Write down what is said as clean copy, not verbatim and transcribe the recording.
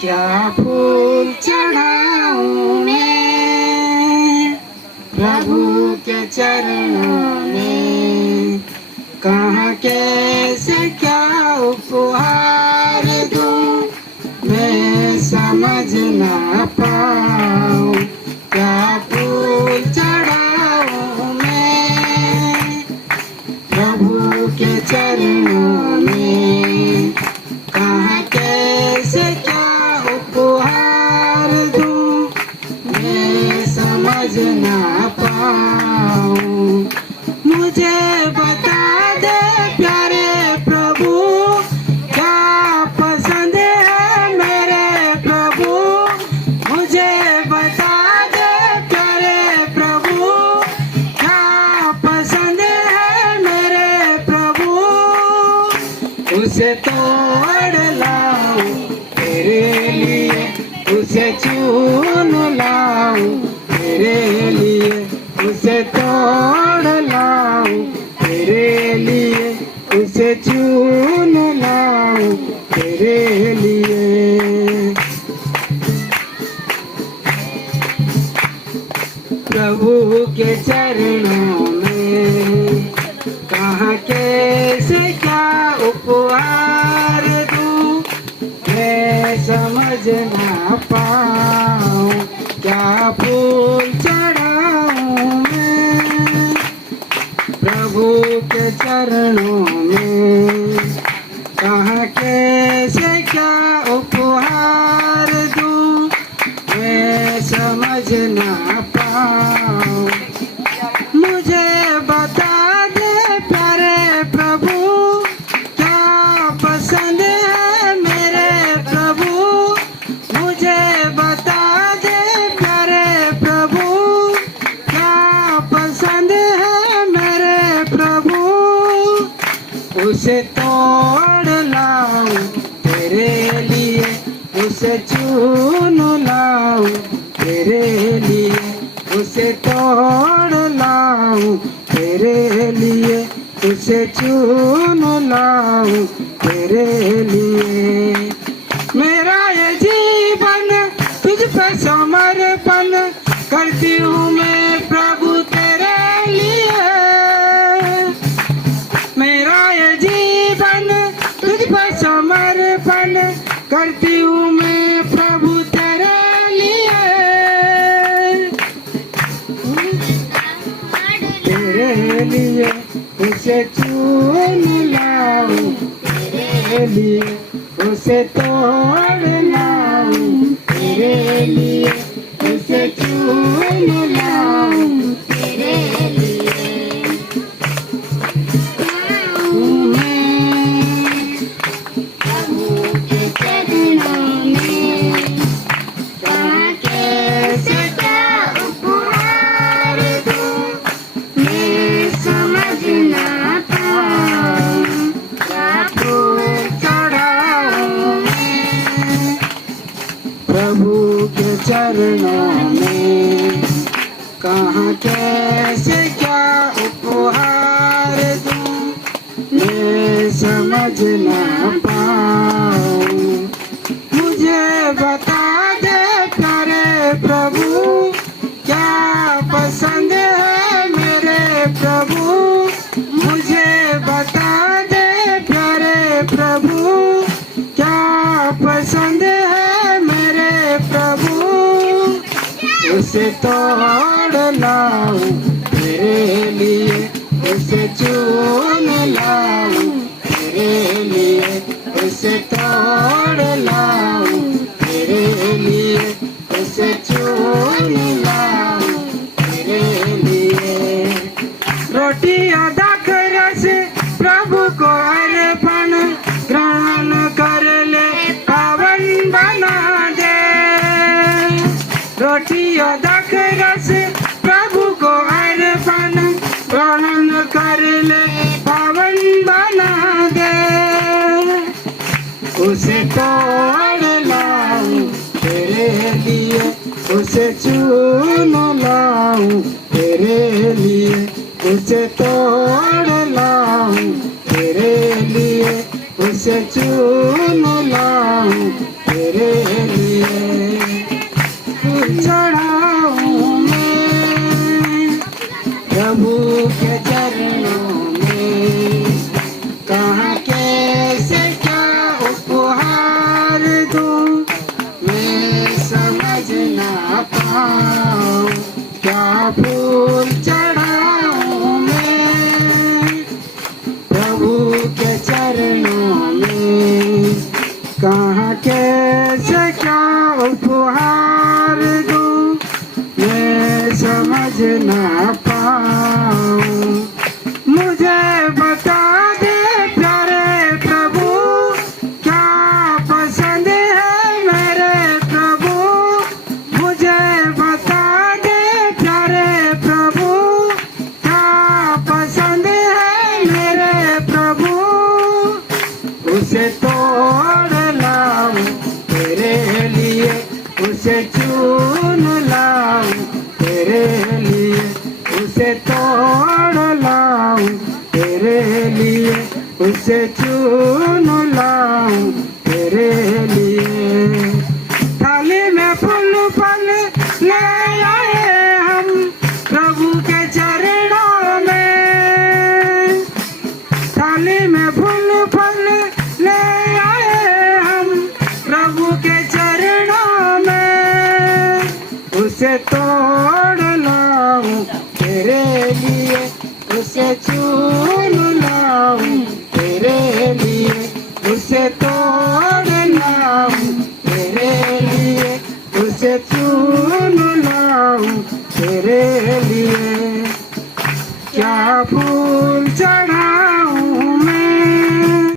क्या फूल चढ़ाऊं मैं प्रभु के चरणों में, कहाँ कैसे क्या उपहार दूं मैं समझ ना पाऊं। क्या फूल चढ़ाऊं मैं प्रभु के चरणों में, कहाँ कैसे क्या उपहार दूं मैं समझ ना पाऊं। मुझे बता दे प्यारे प्रभु क्या पसंद है मेरे प्रभु। मुझे बता दे प्यारे प्रभु क्या पसंद है मेरे प्रभु। उसे तोड़ लाऊं तेरे लिए, उसे चुन लाऊं तेरे लिए, उसे तोड़ लाऊं तेरे लिए, उसे चुन लाऊं तेरे लिए। प्रभु के चरणों में कहाँ कैसे क्या उपहार दूं मैं समझ ना पाऊं। क्या फूल चढ़ाऊं मैं प्रभु के चरणों में, कहाँ कैसे क्या उपहार दूं मैं समझ ना पाऊं। मुझे बता दे प्यारे प्रभु क्या पसंद है मेरे प्रभु। मुझे बता दे प्यारे प्रभु क्या पसंद है मेरे प्रभु। उसे तोड़ लाऊं तेरे लिए, उसे चुन लाऊं तेरे लिए, उसे तोड़ लाऊं तेरे लिए, उसे चुन लाऊं तेरे लिए। मेरा ये जीवन तुझ पे समर्पण करती हूँ मैं प्रभु तेरे लिए। मेरा ये जीवन तुझ पे समर्पण करती हूँ मैं प्रभु तेरे लिए। तेरे लिए उसे चुन लाऊं तेरे लिए, उसे तोड़ लाऊं तेरे लिए, उसे चुन लाऊं तेरे लिए। प्रभु के चरणों में कहाँ कैसे क्या उपहार दूं मैं समझ ना पाऊं। क्या फूल चढ़ाऊं मैं प्रभु के चरणों में, कहाँ कैसे क्या उपहार दूं मैं समझ ना पाऊं। मुझे बता दे प्यारे प्रभु क्या पसंद है मेरे प्रभु। मुझे बता दे प्यारे प्रभु क्या पसंद है मेरे प्रभु। उसे तोड़ लाऊं तेरे लिए, उसे चुन लाऊं तेरे लिए, उसे तोड़ लाऊं तेरे लिए, उसे चुन लाऊं तेरे लिए। रोटी आधा रस प्रभु को अर्पण ग्रहण कर ले पावन बना दे। रोटी आधा रस प्रभु को अर्पण ग्रहण कर ले पावन बना दे। उसे तोड़ लाऊं तेरे लिए, उसे चुन लाऊं तेरे लिए, उसे तोड़ लाऊं तेरे लिए, उसे चुन लाऊं तेरे लिए फूल चढ़ाऊं मैं प्रभु के चरणों में। कहाँ कैसे क्या उपहार दूं मैं समझ ना पाऊं। क्या फूल चढ़ाऊं मैं प्रभु के चरणों में। कहाँ कैसे क्या उपहार दूं मैं समझ ना पाऊं। मुझे बता दे प्यारे प्रभु क्या पसंद है मेरे प्रभु। मुझे बता दे प्यारे प्रभु क्या पसंद है मेरे प्रभु। उसे तोड़ लाऊं तेरे लिए उसे चुन लाऊं तेरे लिए। उसे तोड़ लाऊं तेरे लिए उसे चुन लाऊं तेरे लिए। थाली में फूल फल ले आए हम प्रभु के चरणों में। थाली में फूल फल ले आए हम प्रभु के चरणों में। उसे तोड़ लाऊं तेरे लिए उसे चुन लाऊं तेरे लिए। उसे तोड़ लाऊं तेरे लिए उसे चुन